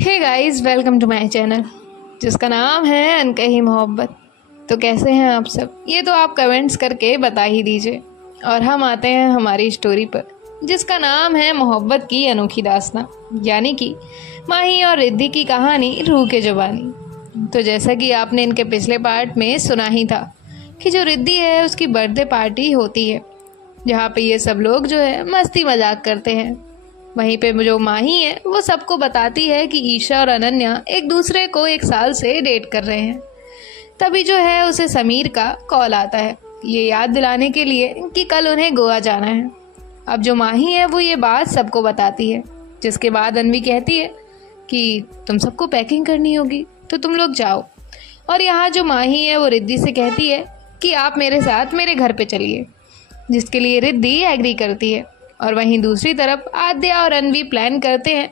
Hey guys, welcome to my channel जिसका नाम है अनकही मोहब्बत। तो कैसे हैं आप सब? ये तो आप कमेंट्स करके बता ही दीजिए। और हम आते हैं हमारी स्टोरी पर जिसका नाम है मोहब्बत की अनोखी दास्तां, यानी कि माही और रिद्धि की कहानी रूह के जुबानी। तो जैसा कि आपने इनके पिछले पार्ट में सुना ही था कि जो रिद्धि है उसकी बर्थडे पार्टी होती है जहाँ पे ये सब लोग जो है मस्ती मजाक करते हैं। वहीं पे जो माही है वो सबको बताती है कि ईशा और अनन्या एक दूसरे को 1 साल से डेट कर रहे हैं। तभी जो है उसे समीर का कॉल आता है ये याद दिलाने के लिए कि कल उन्हें गोवा जाना है। अब जो माही है वो ये बात सबको बताती है, जिसके बाद अनवी कहती है कि तुम सबको पैकिंग करनी होगी तो तुम लोग जाओ। और यहाँ जो माही है वो रिद्धि से कहती है कि आप मेरे साथ मेरे घर पे चलिए, जिसके लिए रिद्धि एग्री करती है। और वहीं दूसरी तरफ आद्या और अनवी प्लान करते हैं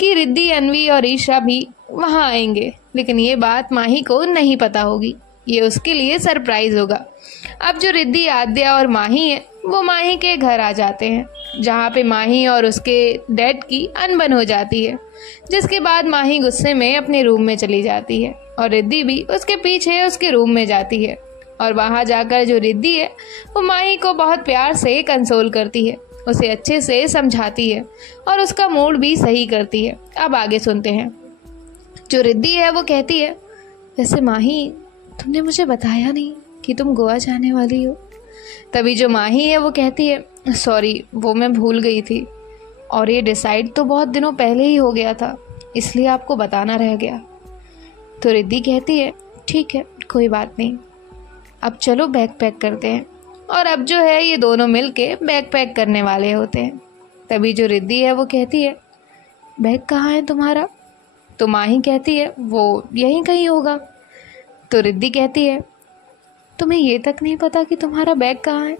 कि रिद्धि, अनवी और ईशा भी वहाँ आएंगे, लेकिन ये बात माही को नहीं पता होगी, ये उसके लिए सरप्राइज होगा। अब जो रिद्धि, आद्या और माही है वो माही के घर आ जाते हैं, जहाँ पे माही और उसके डैड की अनबन हो जाती है, जिसके बाद माही गुस्से में अपने रूम में चली जाती है और रिद्धि भी उसके पीछे उसके रूम में जाती है। और वहाँ जाकर जो रिद्धि है वो माही को बहुत प्यार से कंसोल करती है, उसे अच्छे से समझाती है और उसका मूड भी सही करती है। अब आगे सुनते हैं। जो रिद्धि है वो कहती है, वैसे माही तुमने मुझे बताया नहीं कि तुम गोवा जाने वाली हो। तभी जो माही है वो कहती है, सॉरी वो मैं भूल गई थी और ये डिसाइड तो बहुत दिनों पहले ही हो गया था, इसलिए आपको बताना रह गया। तो रिद्धि कहती है, ठीक है कोई बात नहीं, अब चलो बैग पैक करते हैं। और अब जो है ये दोनों मिलके बैग पैक करने वाले होते हैं। तभी जो रिद्धि है वो कहती है, बैग कहाँ है तुम्हारा? तो माही कहती है, वो यहीं कहीं होगा। तो रिद्धि कहती है, तुम्हें ये तक नहीं पता कि तुम्हारा बैग कहाँ है?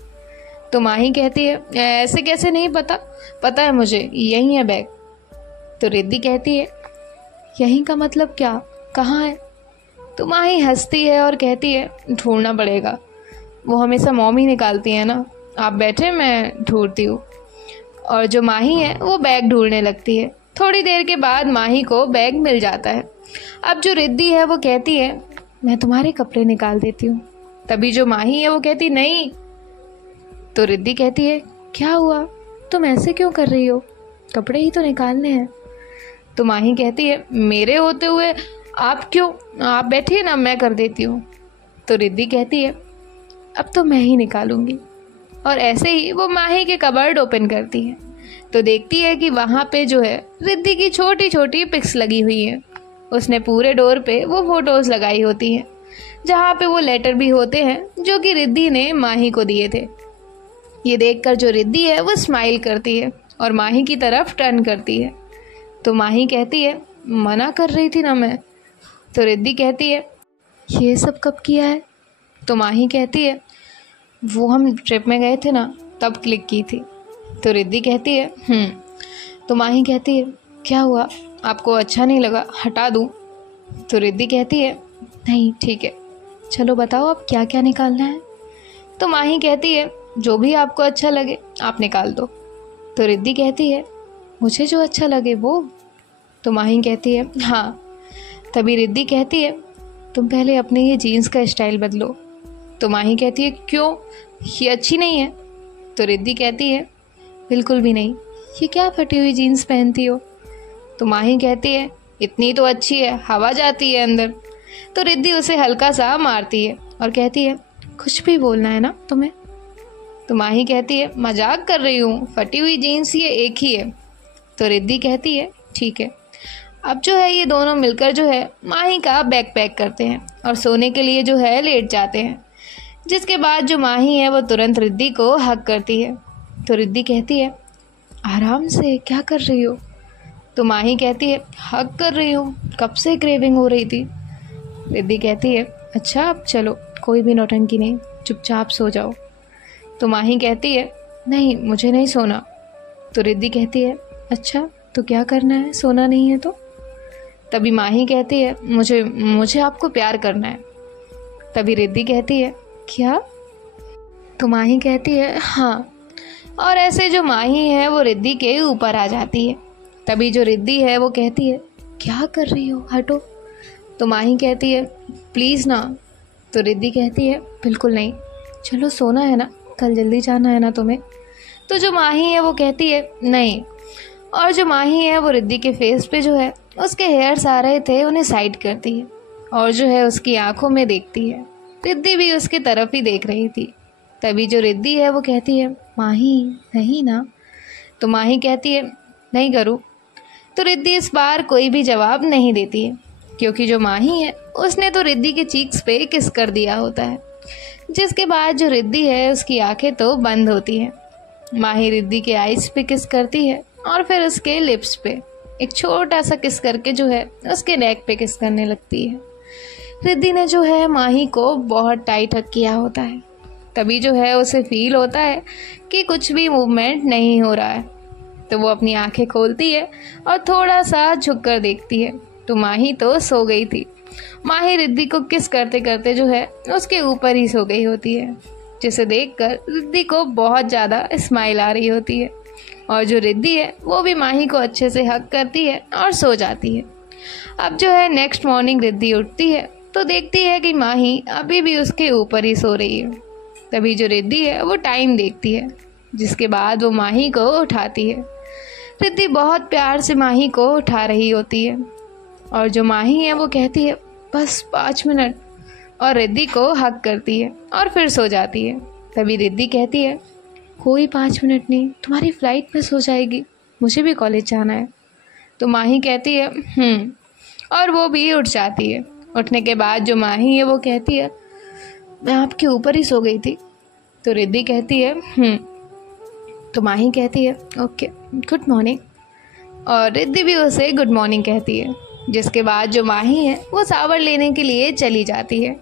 तो माही कहती है, ऐसे कैसे नहीं पता, पता है मुझे, यहीं है बैग। तो रिद्धि कहती है, यहीं का मतलब क्या, कहाँ है? तो माही हंसती है और कहती है, ढूंढना पड़ेगा, वो हमेशा मॉम ही निकालती है ना, आप बैठे मैं ढूंढती हूँ। और जो माही है वो बैग ढूंढने लगती है। थोड़ी देर के बाद माही को बैग मिल जाता है। अब जो रिद्धि है वो कहती है, मैं तुम्हारे कपड़े निकाल देती हूँ। तभी जो माही है वो कहती, नहीं। तो रिद्धि कहती है, क्या हुआ, तुम ऐसे क्यों कर रही हो, कपड़े ही तो निकालने हैं। तो माही कहती है, मेरे होते हुए आप क्यों, आप बैठिए ना, मैं कर देती हूँ। तो रिद्धि कहती है, अब तो मैं ही निकालूंगी। और ऐसे ही वो माही के कबर्ड ओपन करती है तो देखती है कि वहाँ पे जो है रिद्धि की छोटी छोटी पिक्स लगी हुई हैं। उसने पूरे डोर पे वो फोटोज लगाई होती हैं, जहाँ पे वो लेटर भी होते हैं जो कि रिद्धि ने माही को दिए थे। ये देखकर जो रिद्धि है वो स्माइल करती है और माही की तरफ टर्न करती है। तो माही कहती है, मना कर रही थी ना मैं। तो रिद्धि कहती है, ये सब कब किया है? तो माही कहती है, वो हम ट्रिप में गए थे ना तब क्लिक की थी। तो रिद्धि कहती है तो माही कहती है, क्या हुआ, आपको अच्छा नहीं लगा, हटा दूँ? तो रिद्धि कहती है, नहीं ठीक है, चलो बताओ अब क्या क्या निकालना है। तो माही कहती है, जो भी आपको अच्छा लगे आप निकाल दो। तो रिद्धि कहती है, मुझे जो अच्छा लगे वो? तो माही कहती है, हाँ। तभी रिद्धि कहती है, तुम पहले अपने ये जीन्स का स्टाइल बदलो। तो माही कहती है, क्यों, ये अच्छी नहीं है? तो रिद्धि कहती है, बिल्कुल भी नहीं, ये क्या फटी हुई जीन्स पहनती हो? तो माही कहती है, इतनी तो अच्छी है, हवा जाती है अंदर। तो रिद्धि उसे हल्का सा मारती है और कहती है, कुछ भी बोलना है ना तुम्हें? तो माही कहती है, मजाक कर रही हूँ, फटी हुई जीन्स ये एक ही है। तो रिद्धि कहती है, ठीक है। अब जो है ये दोनों मिलकर जो है माही का बैग पैक करते हैं और सोने के लिए जो है लेट जाते हैं, जिसके बाद जो माही है वो तुरंत रिद्धि को हक करती है। तो रिद्धि कहती है, आराम से, क्या कर रही हो? तो माही कहती है, हक कर रही हूँ, कब से क्रेविंग हो रही थी। रिद्धि कहती है, अच्छा अब चलो, कोई भी नौटंकी नहीं, चुपचाप सो जाओ। तो माही कहती है, नहीं मुझे नहीं सोना। तो रिद्धि कहती है, अच्छा तो क्या करना है, सोना नहीं है तो? तभी माही कहती है, मुझे आपको प्यार करना है। तभी रिद्धि कहती है, क्या? तो माही कहती है, हाँ। और ऐसे जो माही है वो रिद्धि के ऊपर आ जाती है। तभी जो रिद्धि है वो कहती है, क्या कर रही हो, हटो। तो माही कहती है प्लीज़ ना। तो रिद्धि कहती है बिल्कुल नहीं, चलो सोना है ना, कल जल्दी जाना है ना तुम्हें। तो जो माही है वो कहती है नहीं। और जो माही है वो रिद्धि के फेस पे जो है उसके हेयर्स आ रहे थे उन्हें साइड करती है और जो है उसकी आंखों में देखती है। रिद्धि भी उसकी तरफ ही देख रही थी। तभी जो रिद्धि है वो कहती है माही नहीं ना। तो माही कहती है नहीं करूँ। तो रिद्धि इस बार कोई भी जवाब नहीं देती है, क्योंकि जो माही है उसने तो रिद्धि के चीक्स पे किस कर दिया होता है, जिसके बाद जो रिद्धि है उसकी आंखें तो बंद होती हैं। माही रिद्धि के आइज पे किस करती है और फिर उसके लिप्स पे एक छोटा सा किस करके जो है उसके नेक पे किस करने लगती है। रिद्धि ने जो है माही को बहुत टाइट हक किया होता है। तभी जो है उसे फील होता है कि कुछ भी मूवमेंट नहीं हो रहा है। तो वो अपनी आंखें खोलती है और थोड़ा सा झुक कर देखती है तो माही तो सो गई थी। माही रिद्धि को किस करते करते जो है उसके ऊपर ही सो गई होती है, जिसे देखकर रिद्धि को बहुत ज़्यादा स्माइल आ रही होती है। और जो रिद्धि है वो भी माही को अच्छे से हक करती है और सो जाती है। अब जो है नेक्स्ट मॉर्निंग रिद्धि उठती है तो देखती है कि माही अभी भी उसके ऊपर ही सो रही है। तभी जो रिद्धि है वो टाइम देखती है, जिसके बाद वो माही को उठाती है। रिद्धि बहुत प्यार से माही को उठा रही होती है और जो माही है वो कहती है बस 5 मिनट, और रिद्धि को हक करती है और फिर सो जाती है। तभी रिद्धि कहती है कोई 5 मिनट नहीं, तुम्हारी फ्लाइट मिस हो जाएगी, मुझे भी कॉलेज जाना है। तो माही कहती है और वो भी उठ जाती है। उठने के बाद जो माही है वो कहती है मैं आपके ऊपर ही सो गई थी। तो रिद्धि कहती है तो माही कहती है ओके गुड मॉर्निंग, और रिद्धि भी उसे गुड मॉर्निंग कहती है। जिसके बाद जो माही है वो शावर लेने के लिए चली जाती है।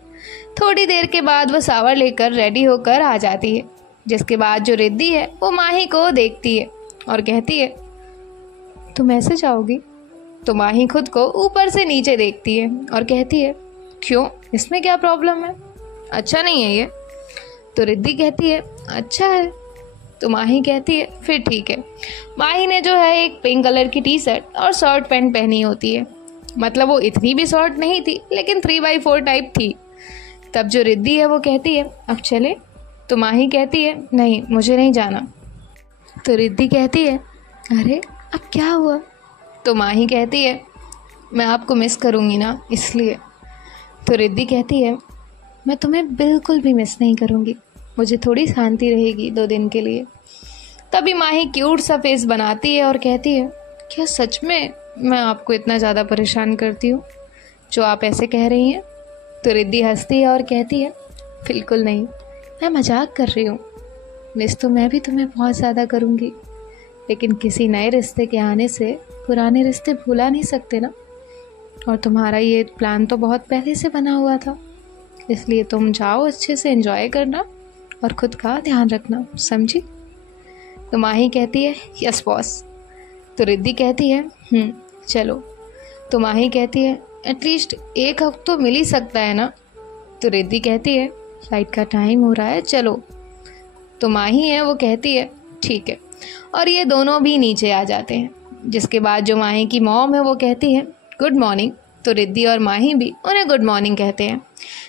थोड़ी देर के बाद वो शावर लेकर रेडी होकर आ जाती है। जिसके बाद जो रिद्धि है वो माही को देखती है और कहती है तुम ऐसे जाओगी। तो माही खुद को ऊपर से नीचे देखती है और कहती है क्यों, इसमें क्या प्रॉब्लम है, अच्छा नहीं है ये। तो रिद्धि कहती है अच्छा है। तो माही कहती है फिर ठीक है। माही ने जो है एक पिंक कलर की टी शर्ट और शॉर्ट पैंट पहनी होती है, मतलब वो इतनी भी शॉर्ट नहीं थी लेकिन 3x4 टाइप थी। तब जो रिद्धि है वो कहती है अब चले। तो माही कहती है नहीं मुझे नहीं जाना। तो रिद्धि कहती है अरे अब क्या हुआ। तो माही कहती है मैं आपको मिस करूँगी ना इसलिए। तो रिद्धि कहती है मैं तुम्हें बिल्कुल भी मिस नहीं करूँगी, मुझे थोड़ी शांति रहेगी 2 दिन के लिए। तभी माही क्यूट सा फेस बनाती है और कहती है क्या सच में मैं आपको इतना ज़्यादा परेशान करती हूँ जो आप ऐसे कह रही हैं। तो रिद्धि हंसती है और कहती है बिल्कुल नहीं, मैं मजाक कर रही हूँ, मिस तो मैं भी तुम्हें बहुत ज़्यादा करूँगी, लेकिन किसी नए रिश्ते के आने से पुराने रिश्ते भुला नहीं सकते ना। और तुम्हारा ये प्लान तो बहुत पहले से बना हुआ था, इसलिए तुम जाओ अच्छे से एंजॉय करना और खुद का ध्यान रखना, समझी। तो माही कहती है यस बॉस। तो रिद्धि कहती है चलो। तो माही कहती है एटलीस्ट 1 हफ्ता तो मिल ही सकता है ना। तो रिद्धि कहती है फ्लाइट का टाइम हो रहा है चलो। तो माही है वो कहती है ठीक है, और ये दोनों भी नीचे आ जाते हैं। जिसके बाद जो माही की मॉम है वो कहती है गुड मॉर्निंग। तो रिद्धि और माही भी उन्हें गुड मॉर्निंग कहते हैं।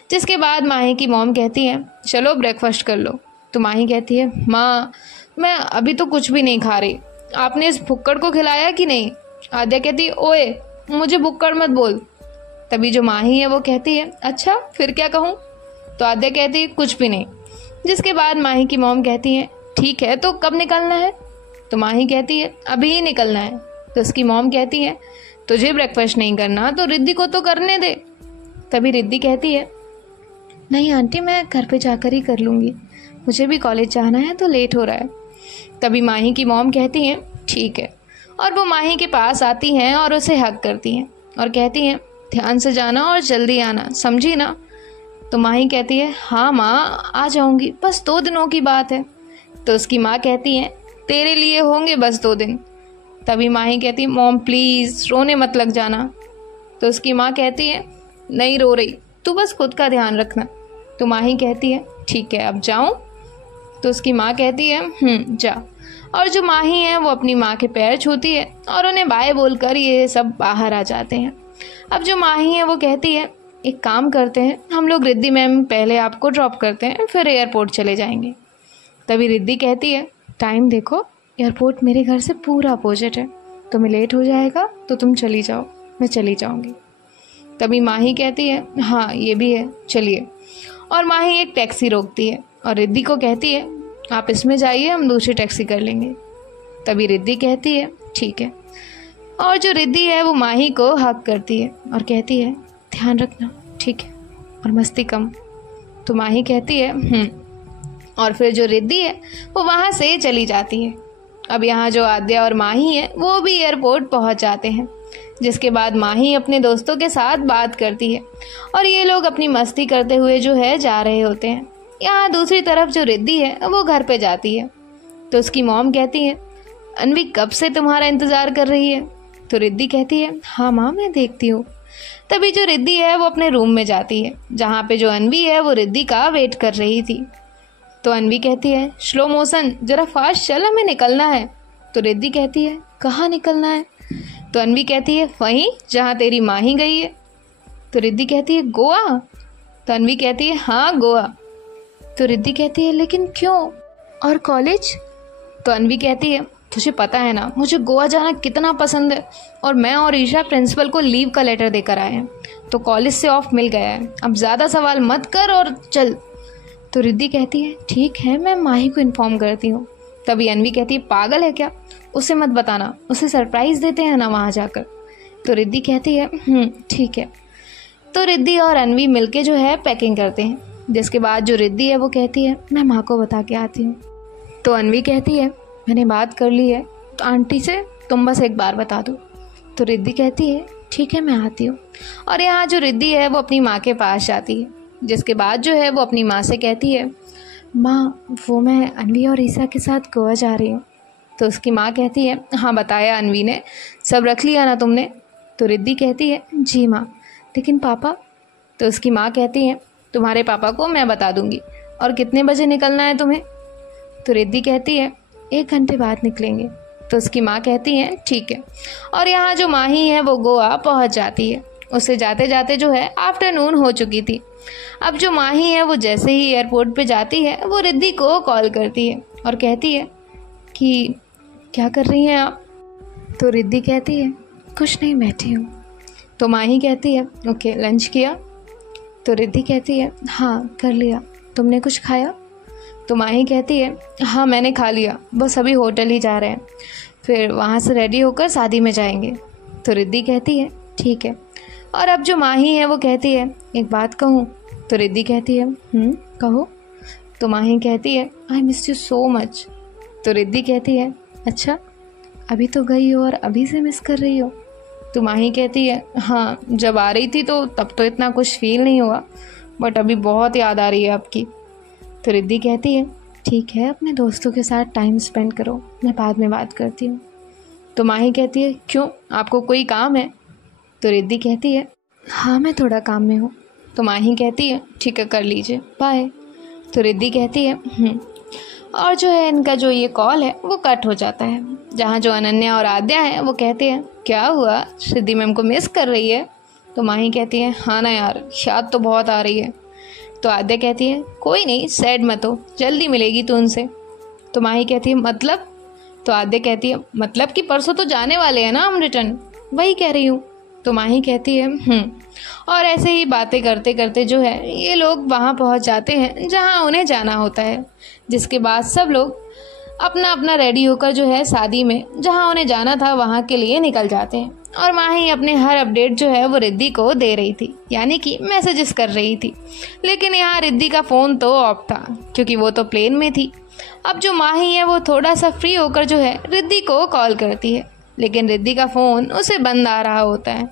जिसके बाद माही की मॉम कहती है चलो ब्रेकफास्ट कर लो। तो माही कहती है माँ मैं अभी तो कुछ भी नहीं खा रही, आपने इस भुक्कड़ को खिलाया कि नहीं। आद्या कहती है ओए मुझे भुक्कड़ मत बोल। तभी जो माही है वो कहती है अच्छा फिर क्या कहूँ। तो आद्या कहती है कुछ भी नहीं। जिसके बाद माही की मॉम कहती है ठीक है तो कब निकलना है। तो माही कहती है अभी ही निकलना है। तो उसकी मॉम कहती है तुझे ब्रेकफास्ट नहीं करना तो रिद्धि को तो करने दे। तभी रिद्धि कहती है नहीं आंटी मैं घर पे जाकर ही कर लूँगी, मुझे भी कॉलेज जाना है तो लेट हो रहा है। तभी माही की मॉम कहती हैं ठीक है, और वो माही के पास आती हैं और उसे हग करती हैं और कहती हैं ध्यान से जाना और जल्दी आना, समझी ना। तो माही कहती है हाँ माँ आ जाऊँगी, बस 2 दिनों की बात है। तो उसकी माँ कहती है तेरे लिए होंगे बस 2 दिन। तभी माही कहती है मॉम प्लीज़ रोने मत लग जाना। तो उसकी माँ कहती है नहीं रो रही, तू बस खुद का ध्यान रखना। तो माही कहती है ठीक है अब जाऊँ। तो उसकी माँ कहती है जा। और जो माही है वो अपनी माँ के पैर छूती है और उन्हें बाय बोलकर ये सब बाहर आ जाते हैं। अब जो माही है वो कहती है एक काम करते हैं, हम लोग रिद्धि मैम पहले आपको ड्रॉप करते हैं, फिर एयरपोर्ट चले जाएंगे। तभी रिद्धि कहती है टाइम देखो, एयरपोर्ट मेरे घर से पूरा अपोजिट है, तुम्हें लेट हो जाएगा तो तुम चली जाओ, मैं चली जाऊंगी। तभी माही कहती है हाँ ये भी है, चलिए। और माही एक टैक्सी रोकती है और रिद्धि को कहती है आप इसमें जाइए, हम दूसरी टैक्सी कर लेंगे। तभी रिद्धि कहती है ठीक है। और जो रिद्धि है वो माही को हक करती है और कहती है ध्यान रखना, ठीक है, और मस्ती कम। तो माही कहती है और फिर जो रिद्धि है वो वहाँ से चली जाती है। अब यहाँ जो आद्या और माही है वो भी एयरपोर्ट पहुँच जाते हैं, जिसके बाद माही अपने दोस्तों के साथ बात करती है और ये लोग अपनी मस्ती करते हुए जो है जा रहे होते हैं। यहाँ दूसरी तरफ जो रिद्धि है वो घर पे जाती है तो उसकी मॉम कहती है अनवी कब से तुम्हारा इंतज़ार कर रही है। तो रिद्धि कहती है हाँ माँ मैं देखती हूँ। तभी जो रिद्धि है वो अपने रूम में जाती है जहाँ पे जो अनवी है वो रिद्धि का वेट कर रही थी। तो अनवी कहती है स्लो मोशन, जरा फास्ट चल, हमें निकलना है। तो रिद्धि कहती है कहाँ निकलना है। तो अनवी कहती है वहीं जहाँ तेरी माँ ही गई है। तो रिद्धि कहती है गोवा। तो अनवी कहती है हाँ गोवा। तो रिद्धि कहती है लेकिन क्यों, और कॉलेज। तो अनवी कहती है तुझे पता है ना मुझे गोवा जाना कितना पसंद है, और मैं और ईशा प्रिंसिपल को लीव का लेटर देकर आए हैं, तो कॉलेज से ऑफ मिल गया है, अब ज़्यादा सवाल मत कर और चल। तो रिद्धि कहती है ठीक है, मैं माही को इन्फॉर्म करती हूँ। तभी अनवी कहती है पागल है क्या, उसे मत बताना, उसे सरप्राइज़ देते हैं ना वहाँ जाकर। तो रिद्धि कहती है ठीक है। तो रिद्धि और अनवी मिलके जो है पैकिंग करते हैं, जिसके बाद जो रिद्धि है वो कहती है मैं माँ को बता के आती हूँ। तो अनवी कहती है मैंने बात कर ली है तो आंटी से, तुम बस एक बार बता दो। तो रिद्धि कहती है ठीक है मैं आती हूँ। और यहाँ जो रिद्धि है वो अपनी माँ के पास जाती है, जिसके बाद जो है वो अपनी माँ से कहती है माँ वो मैं अनवी और ईसा के साथ गोवा जा रही हूँ। तो उसकी माँ कहती है हाँ बताया अनवी ने, सब रख लिया ना तुमने। तो रिद्धि कहती है जी माँ, लेकिन पापा। तो उसकी माँ कहती है तुम्हारे पापा को मैं बता दूंगी, और कितने बजे निकलना है तुम्हें। तो रिद्धि कहती है 1 घंटे बाद निकलेंगे। तो उसकी माँ कहती है ठीक है। और यहाँ जो माही है वो गोवा पहुँच जाती है। उससे जाते जाते जो है आफ्टरनून हो चुकी थी। अब जो माही है वो जैसे ही एयरपोर्ट पे जाती है वो रिद्धि को कॉल करती है और कहती है कि क्या कर रही हैं आप। तो रिद्धि कहती है कुछ नहीं, बैठी हूँ। तो माही कहती है ओके लंच किया। तो रिद्धि कहती है हाँ कर लिया, तुमने कुछ खाया। तो माही कहती है हाँ मैंने खा लिया, बस अभी होटल ही जा रहे हैं, फिर वहाँ से रेडी होकर शादी में जाएंगे। तो रिद्धि कहती है ठीक है। और अब जो माही है वो कहती है एक बात कहूँ। तो रिद्धि कहती है कहो। तो माही कहती है I miss you so much. तो रिद्धि कहती है अच्छा, अभी तो गई हो और अभी से मिस कर रही हो। तो माही कहती है हाँ जब आ रही थी तो तब तो इतना कुछ फील नहीं हुआ, बट अभी बहुत याद आ रही है आपकी। तो रिद्धि कहती है ठीक है, अपने दोस्तों के साथ टाइम स्पेंड करो, मैं बाद में बात करती हूँ। तो माही कहती है क्यों, आपको कोई काम है। तो रिद्धि कहती है हाँ मैं थोड़ा काम में हूँ। तो माही कहती है ठीक है कर लीजिए, बाय। तो रिद्धि कहती है और जो है इनका जो ये कॉल है वो कट हो जाता है, जहाँ जो अनन्या और आद्या हैं वो कहते हैं क्या हुआ, रिद्धि मैम को मिस कर रही है। तो माही कहती है हाँ ना यार, याद तो बहुत आ रही है। तो आद्या कहती है कोई नहीं सैड मत हो, जल्दी मिलेगी तू उनसे। तो माही कहती है मतलब। तो आद्या कहती है मतलब कि परसों तो जाने वाले हैं ना हम रिटर्न, वही कह रही हूँ। तो माही कहती है और ऐसे ही बातें करते करते जो है ये लोग वहाँ पहुँच जाते हैं जहाँ उन्हें जाना होता है, जिसके बाद सब लोग अपना अपना रेडी होकर जो है शादी में जहाँ उन्हें जाना था वहाँ के लिए निकल जाते हैं। और माही अपने हर अपडेट जो है वो रिद्धि को दे रही थी, यानी कि मैसेजेस कर रही थी। लेकिन यहाँ रिद्धि का फ़ोन तो ऑफ था क्योंकि वो तो प्लेन में थी। अब जो माही है वो थोड़ा सा फ्री होकर जो है रिद्धि को कॉल करती है, लेकिन रिद्धि का फ़ोन उसे बंद आ रहा होता है।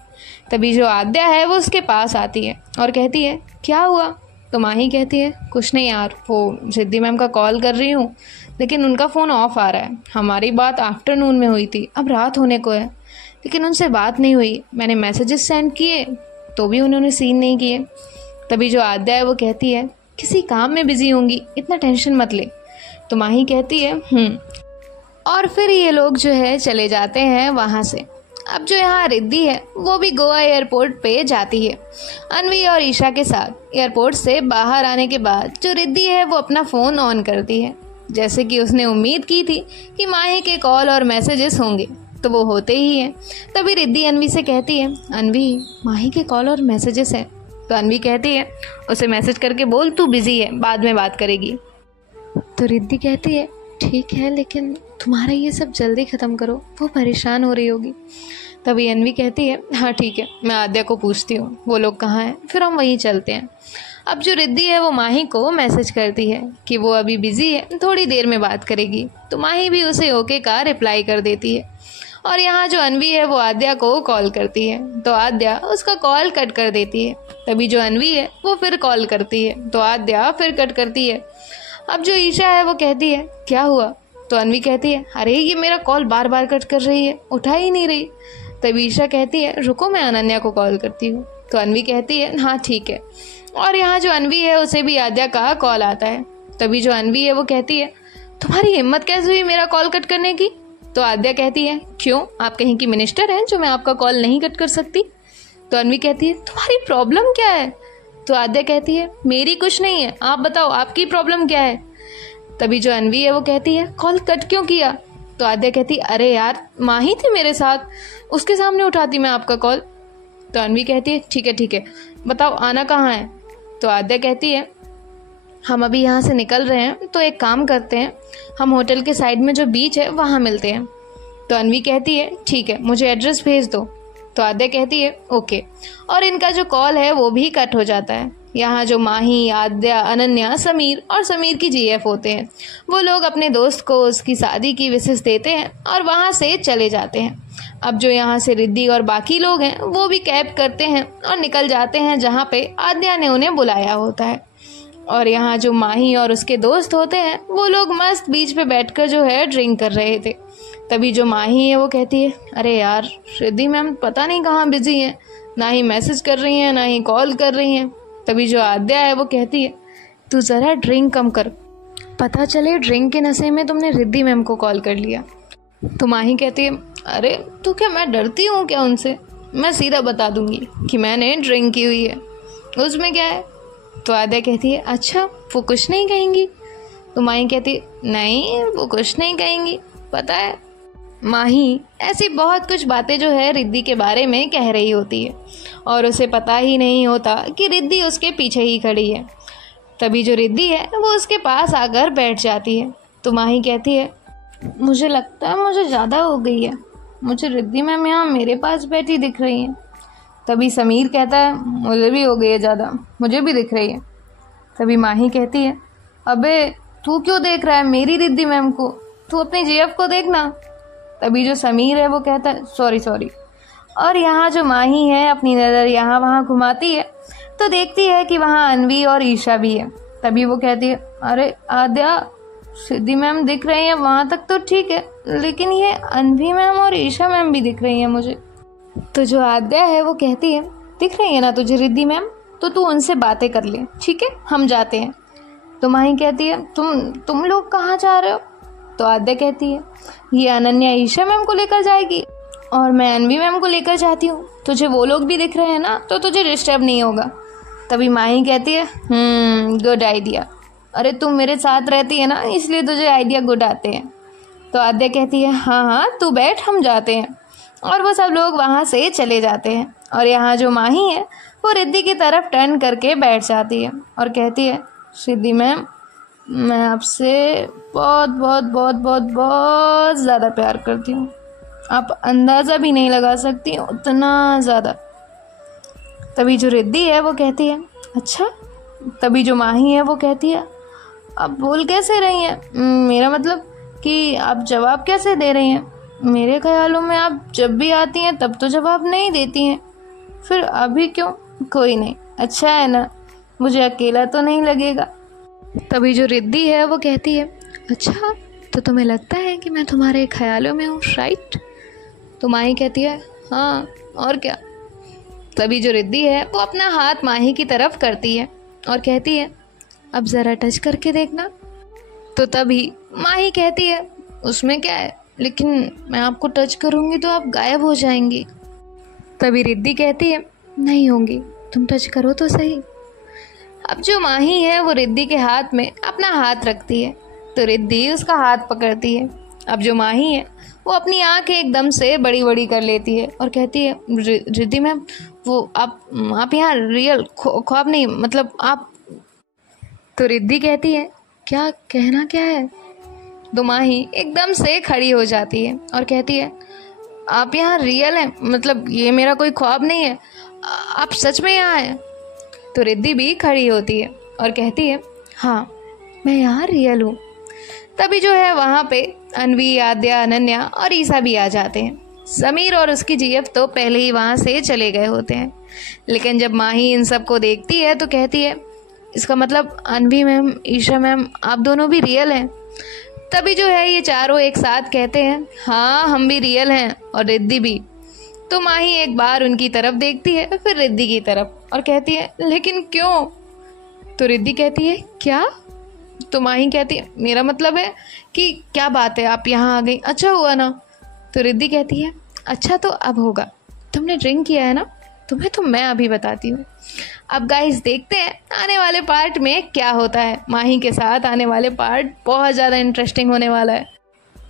तभी जो आद्या है वो उसके पास आती है और कहती है क्या हुआ। तो माही कहती है कुछ नहीं यार, वो रिद्धि मैम का कॉल कर रही हूँ लेकिन उनका फ़ोन ऑफ आ रहा है, हमारी बात आफ्टरनून में हुई थी, अब रात होने को है, लेकिन उनसे बात नहीं हुई, मैंने मैसेजेस सेंड किए तो भी उन्होंने सीन नहीं किए। तभी जो आद्या है वो कहती है किसी काम में बिजी होंगी, इतना टेंशन मत ले। तो माही कहती है और फिर ये लोग जो है चले जाते हैं वहाँ से। अब जो यहाँ रिद्धि है वो भी गोवा एयरपोर्ट पे जाती है अनवी और ईशा के साथ। एयरपोर्ट से बाहर आने के बाद जो रिद्धि है वो अपना फ़ोन ऑन करती है। जैसे कि उसने उम्मीद की थी कि माही के कॉल और मैसेजेस होंगे, तो वो होते ही हैं। तभी रिद्धि अनवी से कहती है, अनवी माही के कॉल और मैसेजेस हैं। तो अनवी कहती है, उसे मैसेज करके बोल तू बिज़ी है, बाद में बात करेगी। तो रिद्धि कहती है, ठीक है, लेकिन तुम्हारा ये सब जल्दी ख़त्म करो, वो परेशान हो रही होगी। तभी अनवी कहती है, हाँ ठीक है, मैं आद्या को पूछती हूँ वो लोग कहाँ हैं, फिर हम वहीं चलते हैं। अब जो रिद्धि है वो माही को मैसेज करती है कि वो अभी बिज़ी है, थोड़ी देर में बात करेगी। तो माही भी उसे ओके का रिप्लाई कर देती है। और यहाँ जो अनवी है वो आद्या को कॉल करती है, तो आद्या उसका कॉल कट कर देती है। तभी जो अनवी है वो फिर कॉल करती है, तो आद्या फिर कट करती है। अब जो ईशा है वो कहती है, क्या हुआ? तो अनवी कहती है, अरे ये मेरा कॉल बार बार कट कर रही है, उठा ही नहीं रही। तभी ईशा कहती है, रुको मैं अनन्या को कॉल करती हूँ। तो अनवी कहती है, हाँ ठीक है। और यहाँ जो अनवी है उसे भी आद्या का कॉल आता है। तभी जो अनवी है वो कहती है, तुम्हारी हिम्मत कैसे हुई मेरा कॉल कट करने की? तो आद्या कहती है, क्यों, आप कहीं की मिनिस्टर हैं जो मैं आपका कॉल नहीं कट कर सकती? तो अनवी कहती है, तुम्हारी प्रॉब्लम क्या है? तो आद्या कहती है, मेरी कुछ नहीं है, आप बताओ आपकी प्रॉब्लम क्या है? तभी जो अनवी है वो कहती है, कॉल कट क्यों किया? तो आद्या कहती है, अरे यार माही थी मेरे साथ, उसके सामने उठाती मैं आपका कॉल। तो अनवी कहती है, ठीक है, बताओ आना कहाँ है? तो आद्या कहती है, हम अभी यहाँ से निकल रहे हैं, तो एक काम करते हैं, हम होटल के साइड में जो बीच है वहाँ मिलते हैं। तो अनवी कहती है, ठीक है, मुझे एड्रेस भेज दो। तो आद्या कहती है, ओके। और इनका जो कॉल है वो भी कट हो जाता है। यहाँ जो माही, आद्या, अनन्या, समीर और समीर की जीएफ होते हैं, वो लोग अपने दोस्त को उसकी शादी की विशेष देते हैं और वहाँ से चले जाते हैं। अब जो यहाँ से रिद्धि और बाकी लोग हैं वो भी कैब करते हैं और निकल जाते हैं जहाँ पे आद्या ने उन्हें बुलाया होता है। और यहाँ जो माही और उसके दोस्त होते हैं वो लोग मस्त बीच पे बैठकर जो है ड्रिंक कर रहे थे। तभी जो माही है वो कहती है, अरे यार रिद्धि मैम पता नहीं कहाँ बिजी हैं, ना ही मैसेज कर रही हैं ना ही कॉल कर रही हैं। तभी जो आद्या है वो कहती है, तू ज़रा ड्रिंक कम कर, पता चले ड्रिंक के नशे में तुमने रिद्धि मैम को कॉल कर लिया। तो माही कहती है, अरे तो क्या मैं डरती हूँ क्या उनसे? मैं सीधा बता दूंगी कि मैंने ड्रिंक की हुई है, उसमें क्या है? तो आद्या कहती है, अच्छा वो कुछ नहीं कहेंगी? तो माही कहती है, नहीं वो कुछ नहीं कहेंगी, पता है। माही ऐसी बहुत कुछ बातें जो है रिद्धि के बारे में कह रही होती है और उसे पता ही नहीं होता कि रिद्धि उसके पीछे ही खड़ी है। तभी जो रिद्धि है वो उसके पास आकर बैठ जाती है। तो माही कहती है, मुझे लगता है मुझे ज़्यादा हो गई है, मुझे रिद्धि मैम यहाँ मेरे पास बैठी दिख रही है। तभी समीर कहता है, मुझे भी हो गई है ज़्यादा, मुझे भी दिख रही है। तभी माही कहती है, अबे तू क्यों देख रहा है मेरी रिद्धि मैम को, तू अपनी जीएफ को देखना। तभी जो समीर है वो कहता है, सॉरी। और यहाँ जो माही है अपनी नज़र यहाँ वहाँ घुमाती है तो देखती है कि वहाँ अनवी और ईशा भी है। तभी वो कहती है, अरे आद्या रिद्धि मैम दिख रही है, वहाँ तक तो ठीक है, लेकिन ये अनवी मैम और ईशा मैम भी दिख रही है मुझे। तो जो आद्या है वो कहती है, दिख रही है ना तुझे रिद्धि मैम, तो तू उनसे बातें कर ले, ठीक है हम जाते हैं। तो माही कहती है, तुम लोग कहाँ जा रहे हो? तो आद्या कहती है, ये अनन्या ईशा मैम को लेकर जाएगी और मैं अनवी मैम को लेकर जाती हूँ, तुझे वो लोग भी दिख रहे हैं ना, तो तुझे डिस्टर्ब नहीं होगा। तभी माही कहती है, गुड आइडिया, अरे तुम मेरे साथ रहती है ना इसलिए तुझे आइडिया गुड आते हैं। तो आद्या कहती है, हाँ तू बैठ, हम जाते हैं। और वो सब लोग वहाँ से चले जाते हैं। और यहाँ जो माही है वो रिद्धि की तरफ टर्न करके बैठ जाती है और कहती है, रिद्धि मैम मैं आपसे बहुत बहुत बहुत बहुत बहुत ज़्यादा प्यार करती हूँ, आप अंदाज़ा भी नहीं लगा सकती उतना ज़्यादा। तभी जो रिद्धि है वो कहती है, अच्छा। तभी जो माही है वो कहती है, आप बोल कैसे रही हैं, मेरा मतलब कि आप जवाब कैसे दे रही हैं? मेरे ख्यालों में आप जब भी आती हैं तब तो जवाब नहीं देती हैं, फिर अभी क्यों? कोई नहीं, अच्छा है ना, मुझे अकेला तो नहीं लगेगा। तभी जो रिद्धि है वो कहती है, अच्छा तो तुम्हें लगता है कि मैं तुम्हारे ख्यालों में हूँ, राइट? तो माही कहती है, हाँ और क्या। तभी जो रिद्धि है वो अपना हाथ माही की तरफ करती है और कहती है, अब ज़रा टच करके देखना। तो तभी माही कहती है, उसमें क्या है, लेकिन मैं आपको टच करूँगी तो आप गायब हो जाएंगी। तभी रिद्धि कहती है, नहीं होंगी, तुम टच करो तो सही। अब जो माही है वो रिद्धि के हाथ में अपना हाथ रखती है, तो रिद्धि उसका हाथ पकड़ती है। अब जो माही है वो अपनी आंखें एकदम से बड़ी बड़ी कर लेती है और कहती है, रिद्धि मैम, वो आप यहाँ रियल ख्वाब नहीं, मतलब आप। तो रिद्धि कहती है, क्या कहना क्या है। तो माही एकदम से खड़ी हो जाती है और कहती है, आप यहाँ रियल हैं, मतलब ये मेरा कोई ख्वाब नहीं है, आप सच में यहाँ हैं। तो रिद्धि भी खड़ी होती है और कहती है, हाँ मैं यहाँ रियल हूँ। तभी जो है वहाँ पे अन्वी, आद्या, अनन्या और ईसा भी आ जाते हैं। समीर और उसकी जीएफ तो पहले ही वहाँ से चले गए होते हैं, लेकिन जब माही इन सबको देखती है तो कहती है, इसका मतलब अन्वी मैम, ईशा मैम, आप दोनों भी रियल हैं। तभी जो है ये चारों एक साथ कहते हैं, हाँ हम भी रियल हैं और रिद्धि भी। तो माही एक बार उनकी तरफ देखती है, फिर रिद्धि की तरफ और कहती है, लेकिन क्यों। तो रिद्धि कहती है, क्या। तो माही कहती है, मेरा मतलब है कि क्या बात है, आप यहाँ आ गई, अच्छा हुआ ना। तो रिद्धि कहती है, अच्छा तो अब होगा, तुमने ड्रिंक किया है ना, तुम्हें तो मैं अभी बताती हूँ। अब गाइस देखते हैं आने वाले पार्ट में क्या होता है। माही के साथ आने वाले पार्ट बहुत ज़्यादा इंटरेस्टिंग होने वाला है,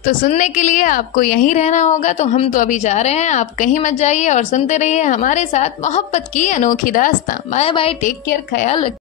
तो सुनने के लिए आपको यहीं रहना होगा। तो हम तो अभी जा रहे हैं, आप कहीं मत जाइए और सुनते रहिए हमारे साथ मोहब्बत की अनोखी दास्तां। बाय बाय, टेक केयर, ख्याल रखिए।